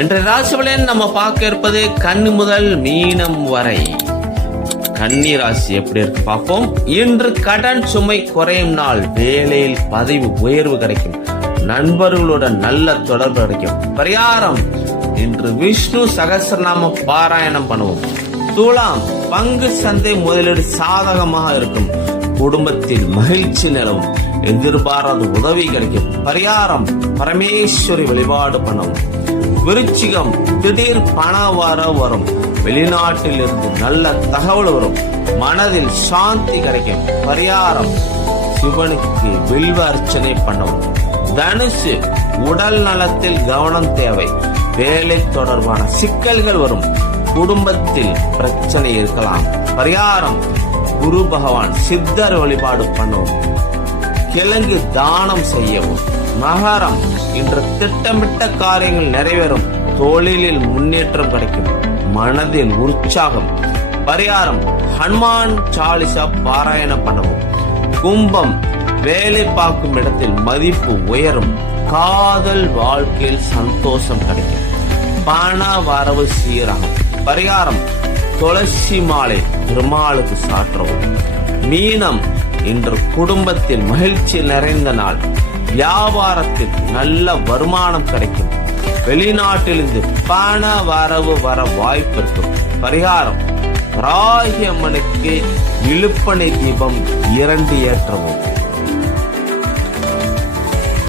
இன்றைய ராசிபலன் நம்ம பார்க்க இருப்பது கன்னி முதல் மீனம் வரை. கன்னி ராசி எப்படி இருக்கு பார்ப்போம். இன்று கடன் சுமை குறையும் நாள். வேலையில் பதவி உயர்வு கிடைக்கும். நண்பர்களுடன் நல்ல தொடர்பு கிடைக்கும். பரிகாரம். இன்று விஷ்ணு சகசிரநாம பாராயணம் பண்ணுவோம். துலாம் பங்கு சந்தை முதலீடு சாதகமாக இருக்கும். குடும்பத்தில் மகிழ்ச்சி நிலவும். எதிர்பாராத உதவி கிடைக்கும். பரிகாரம் பரமேஸ்வரி வழிபாடு பண்ணவும். விருச்சிகம் திடீர் பணவார வரும். வெளிநாட்டில் இருந்து நல்ல தகவல் வரும். மனதில் சாந்தி கிடைக்கும். பரிகாரம். சிவனுக்கு வில்வ அர்ச்சனை பண்ணவும். தனுசு உடல் நலத்தில் கவனம் தேவை. வேலை தொடர்பான சிக்கல்கள் வரும். குடும்பத்தில் பிரச்சனை இருக்கலாம். பரிகாரம். குரு பகவான் சித்தர் வழிபாடு பண்ணவும். கிழங்கு தானம் செய்யவும். மகாரம் இன்று திட்டமிட்ட காரியங்கள் நிறைவேறும். தொழிலில் முன்னேற்றம் கிடைக்கும். மனதில் உற்சாகம். பரிகாரம் ஹனுமான் சாலிசா பாராயணம் பண்ணவும். கும்பம் வேலை பார்க்கும் இடத்தில் மதிப்பு உயரும். காதல் வாழ்க்கையில் சந்தோஷம் கிடைக்கும். பண வரவு சீராகும். பரிகாரம் துளசி மாலை பெருமாளுக்கு சாற்றவும். மீனம் இன்று குடும்பத்தில் மகிழ்ச்சி நிறைந்த நாள். வியாபாரத்தில் நல்ல வருமானம் கிடைக்கும். வெளிநாட்டிலிருந்து பண வரவு வர வாய்ப்பு இருக்கும் பரிகாரம் ராகி அம்மனுக்கு இழுப்பனை தீபம் இரண்டு ஏற்றவும்.